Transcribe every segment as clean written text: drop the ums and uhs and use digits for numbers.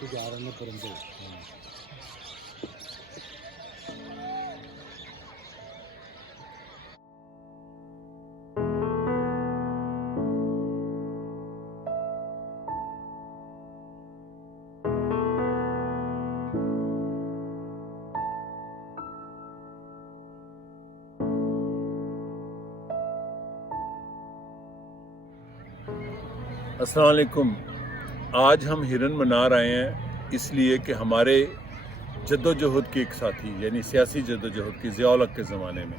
سے جا رہے ہیں پرندے. السلام علیکم. آج ہم ہرن منار آئے ہیں اس لیے کہ ہمارے جد و جہد کے ایک ساتھی یعنی سیاسی جد و جہد کی ضیاء الحق کے زمانے میں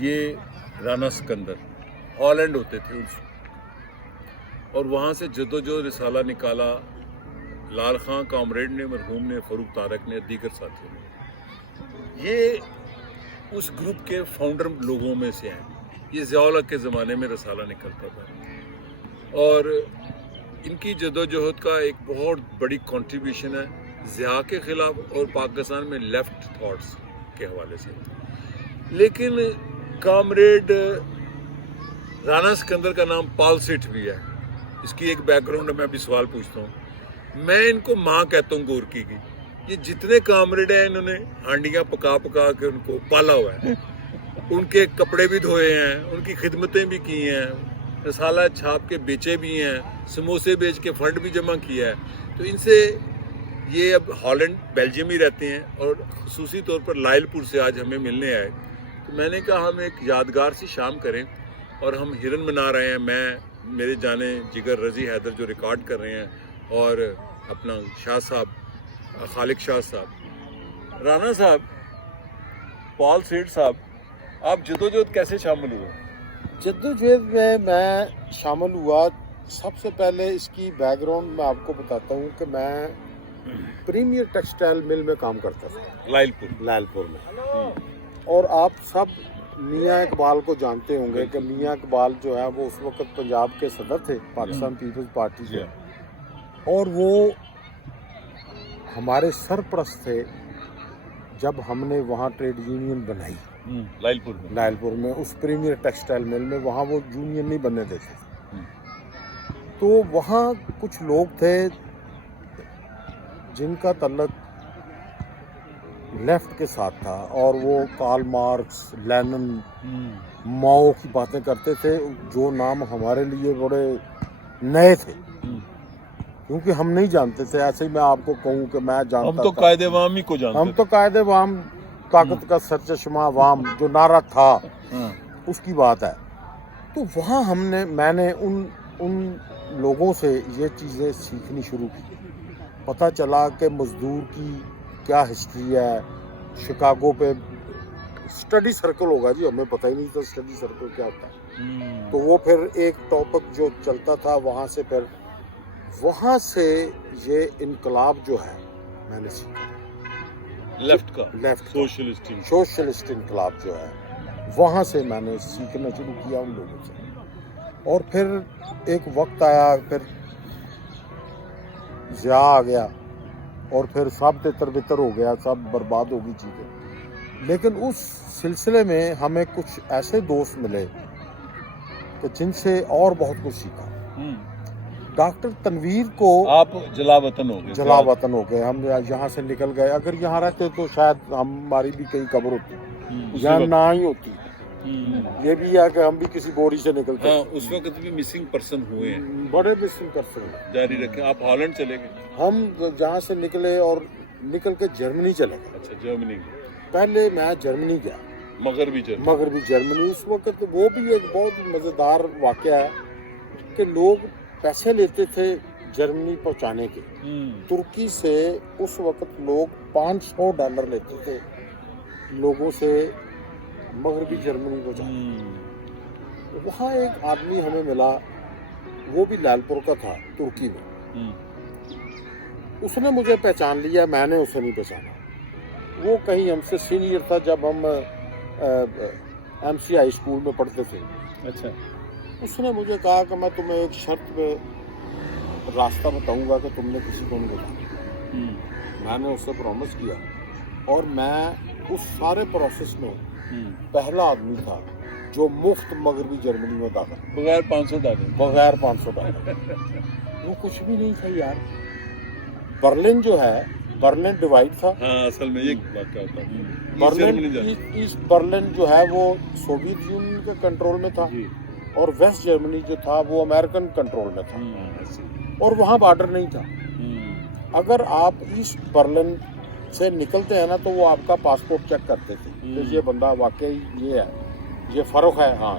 یہ رانا سکندر ہالینڈ ہوتے تھے اس اور وہاں سے جد و جہد رسالہ نکالا لال خان کامریڈ نے، مرحوم نے، فاروق طارق نے، دیگر ساتھیوں نے. یہ اس گروپ کے فاؤنڈر لوگوں میں سے ہیں. یہ ضیاء الحق کے زمانے میں رسالہ نکلتا تھا اور ان کی جدوجہد کا ایک بہت بڑی کنٹریبیوشن ہے ضیاء کے خلاف اور پاکستان میں لیفٹ تھاٹس کے حوالے سے. لیکن کامریڈ رانا سکندر کا نام پال سیٹھ بھی ہے. اس کی ایک بیک گراؤنڈ ہے، میں بھی سوال پوچھتا ہوں. میں ان کو ماں کہتا ہوں گورکی کی. یہ جتنے کامریڈ ہیں انہوں نے ہانڈیاں پکا پکا کے ان کو پالا ہوا ہے، ان کے کپڑے بھی دھوئے ہیں، ان کی خدمتیں بھی کی ہیں، رسالہ چھاپ کے بیچے بھی ہیں، سموسے بیچ کے فنڈ بھی جمع کیا ہے. تو ان سے یہ اب ہالینڈ بیلجیم ہی رہتے ہیں اور خصوصی طور پر لائل پور سے آج ہمیں ملنے آئے. تو میں نے کہا ہم ایک یادگار سی شام کریں اور ہم ہرن منا رہے ہیں. میں میرے جانے جگر رضی حیدر جو ریکارڈ کر رہے ہیں اور اپنا شاہ صاحب خالق شاہ صاحب. رانا صاحب، پال سیٹھ صاحب، آپ جدوجہد کیسے شامل ہوئے؟ جدوجہد میں شامل ہوا. سب سے پہلے اس کی بیک گراؤنڈ میں آپ کو بتاتا ہوں کہ میں پریمیئر ٹیکسٹائل مل میں کام کرتا تھا لائل پور میں. اور آپ سب میاں اقبال کو جانتے ہوں گے کہ میاں اقبال جو ہے وہ اس وقت پنجاب کے صدر تھے پاکستان پیپلز پارٹی سے، اور وہ ہمارے سرپرست تھے جب ہم نے وہاں ٹریڈ یونین بنائی لائل پور میں اس پریمیئر ٹیکسٹائل مل میں. وہاں وہ یونین نہیں بننے دیتے تھے. تو وہاں کچھ لوگ تھے جن کا تعلق لیفٹ کے ساتھ تھا اور وہ کارل مارکس، لینن، ماؤ کی باتیں کرتے تھے، جو نام ہمارے لیے بڑے نئے تھے کیونکہ ہم نہیں جانتے تھے. ایسے ہی میں آپ کو کہوں کہ میں جانتا ہم تو قائد عوام ہی کو جانتے. ہم تو قائد عوام، طاقت کا سرچشمہ عوام جو نعرہ تھا اس کی بات ہے. تو وہاں میں نے ان لوگوں سے یہ چیزیں سیکھنی شروع کی. پتہ چلا کہ مزدور کی کیا ہسٹری ہے. شکاگو پہ اسٹڈی سرکل ہوگا جی، ہمیں پتہ ہی نہیں تھا اسٹڈی سرکل کیا ہوتا ہے. تو وہ پھر ایک ٹاپک جو چلتا تھا وہاں سے یہ انقلاب جو ہے میں نے سیکھا. لیفٹ سوشلسٹ انقلاب جو ہے وہاں سے میں نے سیکھنا شروع کیا ان لوگوں سے. اور پھر ایک وقت آیا، پھر ضیاء آ گیا اور پھر سب تتر بتر ہو گیا، سب برباد ہو گئی چیزیں. لیکن اس سلسلے میں ہمیں کچھ ایسے دوست ملے کہ جن سے اور بہت کچھ سیکھا. ڈاکٹر تنویر کو آپ جلا وطن ہو گئے. ہم یہاں سے نکل گئے. اگر یہاں رہتے تو شاید ہماری بھی کئی قبر ہوتی، یہاں نہ ہی ہوتی. یہ بھی ہے کہ ہم بھی کسی بوری سے نکلتے. اس وقت بھی مسنگ پرسن ہوئے ہیں، بڑے مسنگ پرسن ہوئے. جاری رکھیں. آپ ہالینڈ چلے گئے؟ ہم جہاں سے نکلے اور نکل کے جرمنی چلے گئے. اچھا، جرمنی. پہلے میں جرمنی گیا، مغربی جرمنی. اس وقت وہ بھی ایک بہت مزیدار واقعہ ہے کہ لوگ پیسے لیتے تھے جرمنی پہنچانے کے. ترکی سے اس وقت لوگ $500 لیتے تھے لوگوں سے مغربی جرمنی پہنچانے. وہاں ایک آدمی ہمیں ملا، وہ بھی لال پور کا تھا ترکی میں. اس نے مجھے پہچان لیا، میں نے اسے نہیں پہچانا. وہ کہیں ہم سے سینئر تھا جب ہم MCI اسکول میں پڑھتے تھے. اچھا. اس نے مجھے کہا کہ میں تمہیں ایک شرط پہ راستہ بتاؤں گا کہ تم نے کسی کو نہیں بتایا. میں نے اس سے پرومس کیا اور میں اس سارے پروسیس میں پہلا آدمی تھا جو مفت مغربی جرمنی میں داخل بغیر $500. وہ کچھ بھی نہیں تھا یار. برلن جو ہے برلن ڈیوائڈ تھا. ہاں اصل میں یہ واقعہ ہوتا ہے. برلن ایسٹ برلن جو ہے وہ سوویت یونین کے کنٹرول میں تھا اور ویسٹ جرمنی جو تھا وہ امریکن کنٹرول میں تھا اور وہاں بارڈر نہیں تھا. اگر آپ ایسٹ برلن سے نکلتے ہیں نا تو وہ آپ کا پاسپورٹ چیک کرتے تھے کہ یہ بندہ واقعی یہ ہے, یہ فروخ ہے. ہاں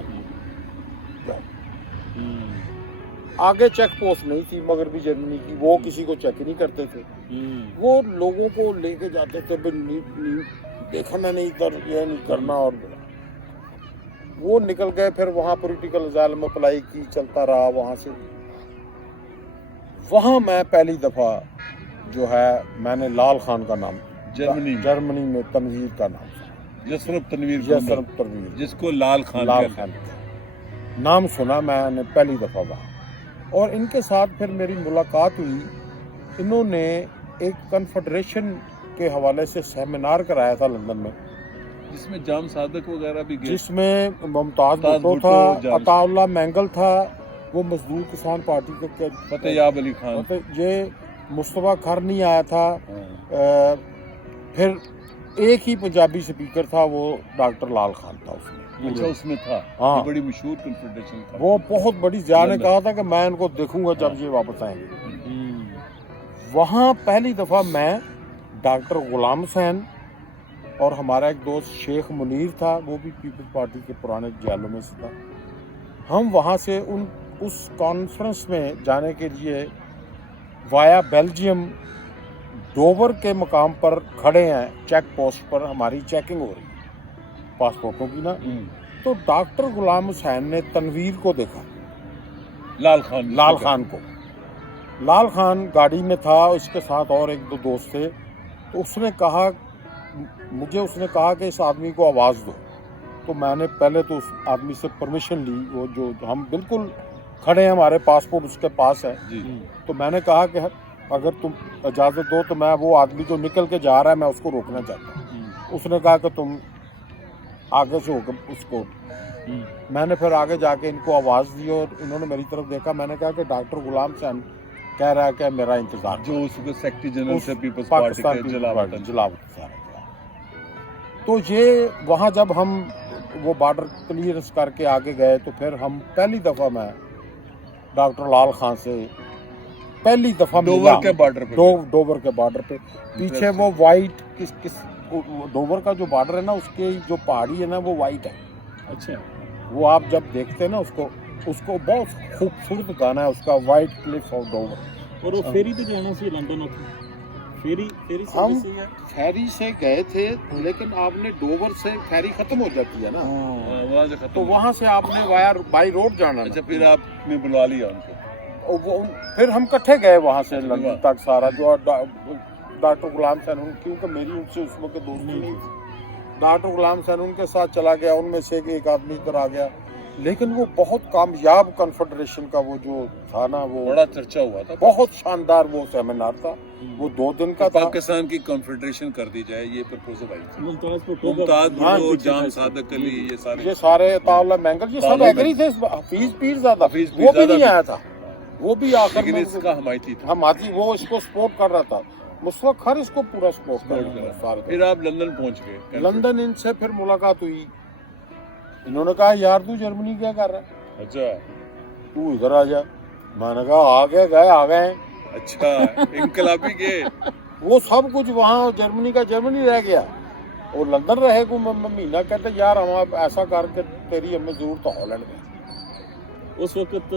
آگے چیک پوسٹ نہیں تھی مغربی جرمنی کی, وہ کسی کو چیک نہیں کرتے تھے. وہ لوگوں کو لے کے جاتے تھے دیکھنا نہیں ادھر یہ نہیں کرنا, اور وہ نکل گئے. پھر وہاں پولیٹیکل اسائلم اپلائی کی, چلتا رہا وہاں سے. وہاں میں پہلی دفعہ جو ہے میں نے لال خان کا نام جرمنی میں تنویر کا نام سنا, یسرف تنویر, جس کو لال خان نام سنا میں نے پہلی دفعہ وہاں. اور ان کے ساتھ پھر میری ملاقات ہوئی. انہوں نے ایک کنفیڈریشن کے حوالے سے سیمینار کرایا تھا لندن میں, جس میں جام صادق وغیرہ بھی گئے, جس میں ممتاز بھٹو تھا, عطا اللہ مینگل تھا, وہ مزدور کسان پارٹی کے فتح یاب علی خان, یہ مصطفیٰ کھر نہیں آیا تھا. پھر ایک ہی پنجابی سپیکر تھا, وہ ڈاکٹر لال خان تھا. اس میں تھا. ہاں بڑی مشہور کنفیڈریشن تھا, وہ بہت بڑی. ضیاء نے کہا تھا کہ میں ان کو دیکھوں گا جب یہ واپس آئیں گے. وہاں پہلی دفعہ میں, ڈاکٹر غلام حسین اور ہمارا ایک دوست شیخ منیر تھا, وہ بھی پیپلز پارٹی کے پرانے جیلوں میں سے تھا. ہم وہاں سے اس کانفرنس میں جانے کے لیے وایا بیلجیم ڈوور کے مقام پر کھڑے ہیں. چیک پوسٹ پر ہماری چیکنگ ہو رہی پاسپورٹوں کی نا. تو ڈاکٹر غلام حسین نے تنویر کو دیکھا, لال خان کو. لال خان گاڑی میں تھا, اس کے ساتھ اور ایک دو دوست تھے. تو اس نے کہا کہ اس آدمی کو آواز دو. تو میں نے پہلے تو اس آدمی سے پرمیشن لی, وہ جو ہم بالکل کھڑے ہیں, ہمارے پاسپورٹ اس کے پاس ہے. تو میں نے کہا کہ اگر تم اجازت دو تو میں وہ آدمی جو نکل کے جا رہا ہے میں اس کو روکنا چاہتا ہوں. اس نے کہا کہ تم آگے سے ہو کے اس کو. میں نے پھر آگے جا کے ان کو آواز دی اور انہوں نے میری طرف دیکھا. میں نے کہا کہ ڈاکٹر غلام حسین کہہ رہا ہے کہ میرا انتظار, جو اس کو سیکریٹری جنرل سے پیپلز پارٹی کے جلاوطن. تو یہ وہاں جب ہم وہ بارڈر کلیئرنس کر کے آگے گئے تو پھر ہم پہلی دفعہ میں ڈاکٹر لال خان سے پہلی دفعہ ڈوور کے بارڈر پہ. پیچھے وہ وائٹ کس ڈوور کا جو بارڈر ہے نا, اس کے جو پہاڑی ہے نا وہ وائٹ ہے. اچھا, وہ آپ جب دیکھتے ہیں نا اس کو بہت خوبصورت گانا ہے اس کا, وائٹ کلف آف ڈوور. اور وہ فیری پہ جانا سی لندن, ہم فیری سے گئے تھے, لیکن آپ نے ڈوور سے فیری ختم ہو جاتی ہے نا, تو وہاں سے آپ نے بائی روڈ جانا. اچھا, پھر آپ نے بلوا لیا ان کو, پھر ہم کٹھے گئے وہاں سے لندن تک سارا. جو ڈاکٹر غلام حسین, کیونکہ میری ان سے اس وقت دوستی نہیں تھی, ڈاکٹر غلام حسین ان کے ساتھ چلا گیا. ان میں سے ایک آدمی ادھر آ گیا. لیکن وہ بہت کامیاب کنفیڈریشن کا وہ جو تھا نا, وہ بڑا چرچا ہوا تھا, بہت شاندار وہ سیمینار تھا. وہ 2 دن کا تھا. پاکستان کی کنفیڈریشن کر دی جائے, یہ پرپوزل آئی تھی. ممتاز بھٹو, جام صادق علی, یہ سارے عطا اللہ مینگل, یہ سب ایگری تھے. حفیظ پیرزادہ وہ بھی نہیں آیا تھا, وہ بھی آخر میں اس کا حمایتی تھا. وہ اس کو سپورٹ کر رہا تھا. مصطفیٰ کھر اس کو پورا سپورٹ کر رہا تھا. پھر آپ لندن پہنچ گئے. لندن ان سے پھر ملاقات ہوئی. انہوں نے کہا یار تو جرمنی کیا کر رہا ہے, اچھا تو ادھر آ جا. میں نے کہا آ گئے. اچھا, انقلابی کے وہ سب کچھ وہاں جرمنی کا جرمنی رہ گیا, اور لندن رہے کو مہینہ. کہتے یار ہم ایسا کر کے تیری ہمیں ضرورت ہالینڈ میں. اس وقت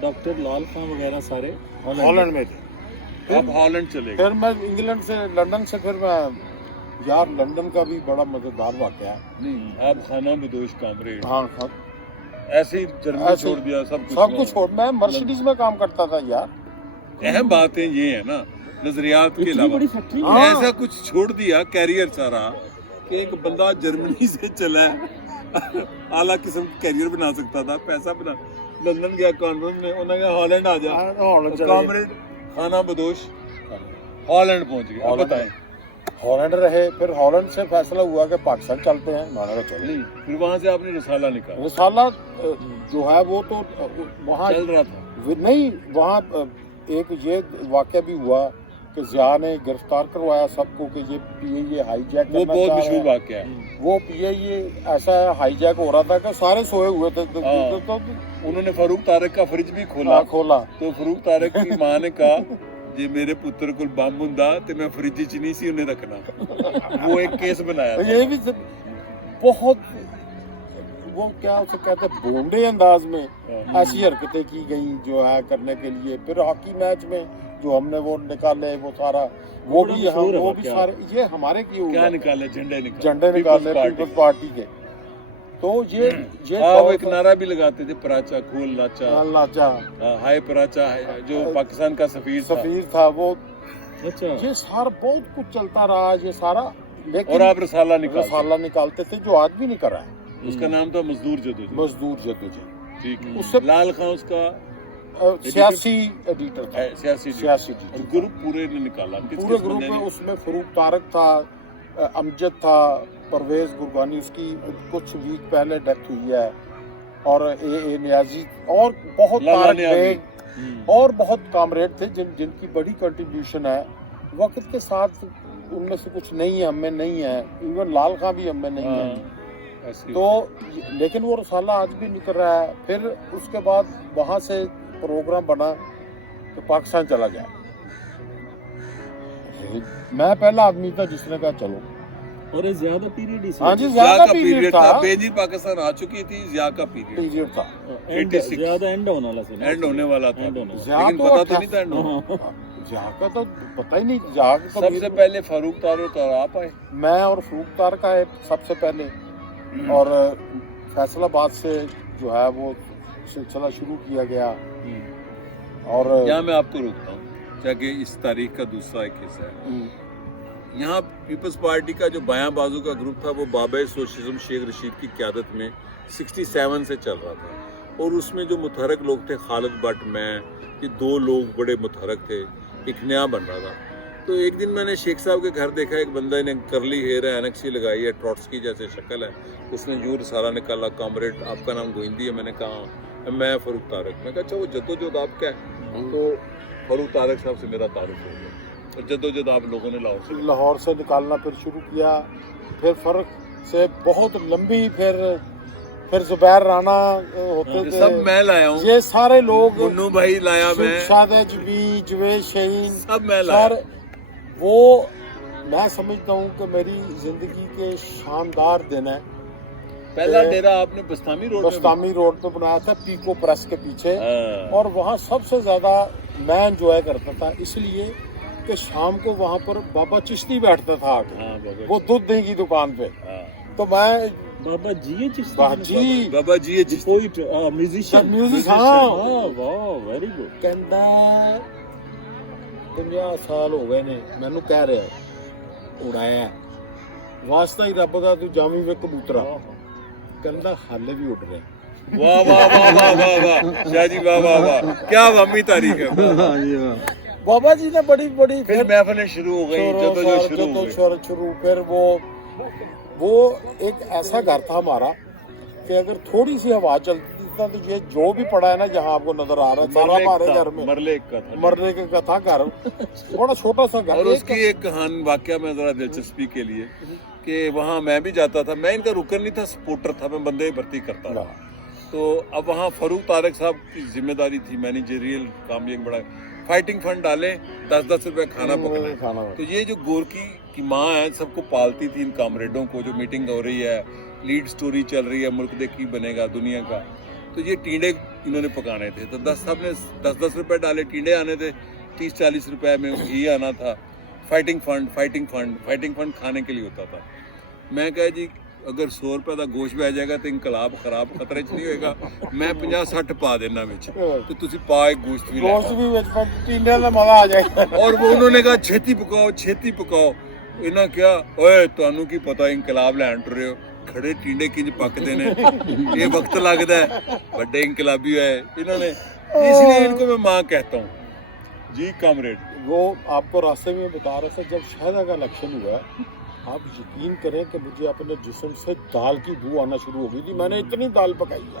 ڈاکٹر لال خان وغیرہ سارے ہالینڈ میں تھے. آپ ہالینڈ چلے گئے. پھر میں انگلینڈ سے لندن سے, پھر میں یار لندن کا بھی بڑا مزیدار واقعہ ہے. نہیں, آپ خانہ بدوش کامریڈ. ہاں, ایسے ہی جرمنی چھوڑ دیا, سب کچھ چھوڑ. میں مرسیڈیز میں کام کرتا تھا یار. اہم باتیں یہ ہیں نا, نظریات کے علاوہ ایسا کچھ چھوڑ دیا کیریئر سارا, کہ ایک بندہ جرمنی سے چلا ہے, اعلیٰ قسم کیریئر بنا سکتا تھا, پیسہ بنا. لندن گیا کانفرنس میں, انہوں نے کہا ہالینڈ آ جا. کامریڈ خانہ بدوش ہالینڈ پہنچ گئے. اب بتائیں. ہالینڈ رہے, پھر ہالینڈ سے فیصلہ ہوا کہ پاکستان چلتے ہیں. میں نے کہا چلو. نہیں, پھر وہاں سے آپ نے رسالہ نکالا. رسالہ جو ہے وہ تو وہاں چل رہا تھا. نہیں, وہاں ایک یہ واقعہ بھی ہوا کہ ضیاء نے گرفتار کروایا سب کو کہ یہ PIA ہائی جیک وہ کرنا بہت چاہ مشہور رہا ہے. واقعہ ہے. وہ PIA ایسا ہائی جیک ہو رہا تھا کہ سارے سوئے ہوئے تھے تو انہوں نے فاروق طارق کا فریج بھی کھولا کھولا. تو فاروق طارق کی ماں نے کہا جی میرے پتر کو بم ہوندا تے میں فریج وچ نہیں سی انہیں رکھنا. وہ ایک کیس بنایا تھا. یہ بھی بہت وہ کیا اسے کہتے ہیں بونڈے انداز میں ایسی حرکتیں کی گئی جو ہے کرنے کے لیے. پھر ہاکی میچ میں جو ہم نے وہ نکالے وہ سارا وہ بھی یہاں وہ بھی سارے یہ ہمارے کیے ہوئے کیا نکالے جھنڈے جھنڈے نکالے پیپلز پارٹی کے. تو یہ وہ ایک نعرہ بھی لگاتے تھے پراچا کھول لاچا لاچا ہائے پراچا جو پاکستان کا سفیر تھا وہ. اچھا یہ سارا بہت کچھ چلتا رہا یہ سارا. لیکن اور آپ رسالہ نکالتے تھے جو آج بھی نہیں کر رہا ہے. اس کا نام تھا مزدور جدوجہد. مزدور جدوجہد. ٹھیک. اس سے لال خان اس کا سیاسی ایڈیٹر تھا. سیاسی گروپ پورے نے نکالا. پورے گروپ میں اس میں فاروق طارق تھا, امجد تھا, پرویز گرگانی اس کی کچھ ویک پہلے ڈیتھ ہوئی ہے, اور اے نیازی اور بہت طارق بیگ اور بہت کامریڈ تھے جن کی بڑی کنٹریبیوشن ہے. وقت کے ساتھ ان میں سے کچھ نہیں ہے, ہم میں نہیں ہے. ایون لال خان بھی ہم میں نہیں ہے. تو لیکن وہ رسالہ آج بھی نکل رہا ہے. پھر اس کے بعد وہاں سے پروگرام بنا کہ پاکستان چلا گیا. میں پہلا آدمی تھا جس نے کہا چلو. اور یہ زیادہ پیریڈ ہی ہاں جی زیادہ پیریڈ تھا. بینظیر پاکستان آ چکی تھی. ضیاء کا پیریڈ تھا. زیادہ اینڈ ہونے والا تھا. لیکن پتا تو نہیں تھا. ضیاء کا تو پتہ ہی نہیں. ضیاء کا سب سے پہلے فاروق طارق اور آپ آئے. میں اور فاروق طارق آئے سب سے پہلے, اور فیصل آباد سے جو ہے وہ سلسلہ شروع کیا گیا. اور یہاں میں آپ کو روکتا ہوں تاکہ اس تاریخ کا دوسرا ایک حصہ ہے. یہاں پیپلز پارٹی کا جو بایاں بازو کا گروپ تھا وہ بابا سوشلزم شیخ رشید کی قیادت میں 67 سے چل رہا تھا, اور اس میں جو متحرک لوگ تھے خالد بٹ, میں, یہ 2 لوگ بڑے متحرک تھے. ایک نیا بن رہا تھا. تو ایک دن میں نے شیخ صاحب کے گھر دیکھا, ایک بندہ نے کرلی ہیئر ہے, اینک سی لگائی ہے, ٹروٹسکی جیسے شکل ہے. اس نے جو رسالہ نکالا, کامریڈ آپ کا نام گوئندی ہے. میں نے کہا میں فاروق طارق. میں کہا اچھا وہ جدوجہد آپ کا ہے؟ تو فاروق طارق صاحب سے میرا تعارف ہو گیا. اور جدوجہد آپ لوگوں نے لاہور سے نکالنا پھر شروع کیا. پھر فرق سے بہت لمبی پھر زبیر رانا ہوتے تھے, سب میں لایا ہوں. یہ سارے لوگ, منو بھائی لایا میں, شادہ جبی, جوید شہین, سب میں لایا. وہ میں سمجھتا ہوں کہ میری زندگی کے شاندار دن ہے. پہلا ڈیرا آپ نے بستامی روڈ پہ بنایا تھا, پیکو پریس کے پیچھے, اور وہاں سب سے زیادہ میں انجوائے کرتا تھا اس لیے کہ شام کو وہاں پر بابا چشتی بیٹھتا تھا, وہ دودھ دہی کی دکان پہ. تو میں بابا جی پوئٹ میوزیشین, واہ ویری گڈ. کہندا 50 سال ہو گئے نے مینوں کہہ رہا اڑایا واسطہ ہی رب دا تو جاویں وے کبوترا. کہندا حالے بھی اڑ رہے. واہ واہ واہ واہ واہ واہ شاہ جی, واہ واہ واہ, کیا وامی تاریخ ہے. بابا جی نے بڑی پھر محفلیں شروع ہو گئی, شروع. پھر وہ ایک ایسا گھر تھا ہمارا کہ اگر تھوڑی سی ہوا چلتی تھی تو یہ جو بھی پڑا ہے نا جہاں آپ کو نظر آ رہا ہے سارا ہمارے گھر میں مرنے کا تھا گھر. بڑا چھوٹا سا گھر. اور اس کی ایک کہانی واقعہ میں ذرا دلچسپی کے لیے کہ وہاں میں بھی جاتا تھا. میں ان کا رکن نہیں تھا, سپورٹر تھا, میں بندے بھرتی کرتا تھا. تو اب وہاں فاروق طارق صاحب کی ذمہ داری تھی, مینیجریل کام ایک بڑا, فائٹنگ فنڈ ڈالیں, 10 روپے کھانا پکانا. تو یہ جو گورکی کی ماں ہے سب کو پالتی تھی ان کامریڈوں کو. جو میٹنگ ہو رہی ہے, لیڈ سٹوری چل رہی ہے, ملک دیکھی بنے گا دنیا کا, تو یہ ٹینڈے انہوں نے پکانے تھے. تو 10 روپے ڈالے, ٹینڈے آنے تھے 30-40 روپے میں, گھی آنا تھا. فائٹنگ فنڈ کھانے کے لیے ہوتا تھا. میں کہا جی اگر 100 روپے کا گوشت بھی آ جائے گا تو انقلاب خراب خطرے چ نہیں ہوئے گا, میں 50-60 پا دینا وچ, تو تسی پا ایک گوشت بھی ٹینڈے دا مزہ آ جائے گا. اور وہ انہوں نے کہا چھیتی پکاؤ. انہاں کیا اوئے تانوں کی پتہ انقلاب لین ٹر رہے ہو, کھڑے ٹینڈے کنج پکدے نے, یہ وقت لگدا ہے, بڑے انقلابی ہے انہوں نے. اس لیے ان کو میں ماں کہتا ہوں. جی کامریڈ, وہ آپ کو راستے میں بتا رہا تھا جب شہدا کا الیکشن ہوا, آپ یقین کریں کہ مجھے اپنے جسم سے دال کی بو آنا شروع ہو گئی تھی. میں نے اتنی دال پکائی ہے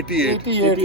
88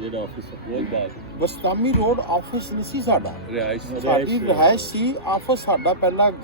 ਜਿਹੜਾ ਆਫਿਸ ਹੈ ਉਹ ਬਾਅਦ ਬਸਤਾਮੀ ਰੋਡ ਆਫਿਸ ਨਹੀਂ ਸੀ ਸਾਡਾ, ਰਿਹਾਇਸ਼ ਸਾਡੀ ਰਿਹਾਇਸ਼ ਸੀ। ਆਫਿਸ ਸਾਡਾ ਪਹਿਲਾਂ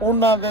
ਉਹਨਾਂ ਦੇ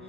ਦੀ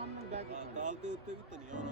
ਆਰਾਮ ਨਾਲ ਬਹਿ ਕੇ ਖਾਣਾ। ਦਾਲ ਦੇ ਉੱਤੇ ਵੀ ਧਨੀਆ ਹੋਣਾ